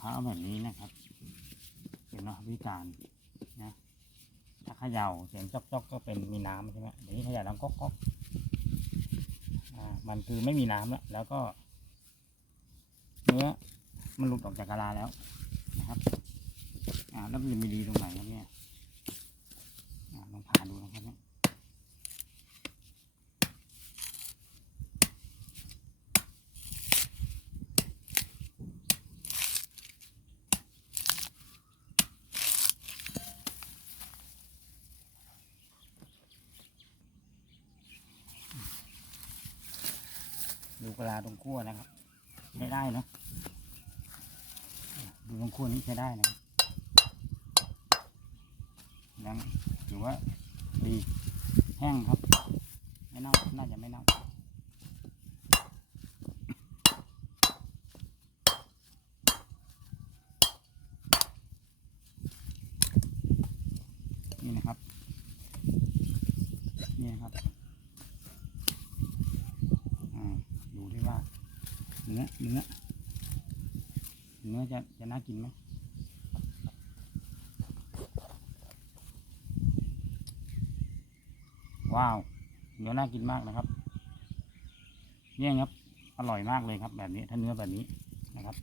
พระแบบนี้นะครับเป็นเนาะวิการนะถ้าเขย่าเสียงจอกๆก็เป็นมีน้ำใช่ไหมเดี๋ยวนี้เขย่าดังก๊อกก๊อกอ่ามันคือไม่มีน้ำแล้วแล้วก็ เนื้อมันหลุดออกจากกะลาแล้วนะครับอ่าแล้วมันจะมีดีตรงไหนครับเนี่ยอ่าลองผ่าดูนะครับเนี่ย ดูกะลาตรงขั้วนะครับ ใช้ได้เนอะดูตรงขั้วนี้ใช้ได้นะครับยังถือว่าดีแห้งครับ ไม่เน่าน่าจะไม่เน่านี่นะครับ นี่นะครับอ่าดูที่ว่า เนื้อเนื้อเนื้อจะจะน่ากินไหมว้าวเนื้อน่ากินมากนะครับเนี่ยครับอร่อยมากเลยครับ แบบนี้ถ้าเนื้อแบบนี้นะครับ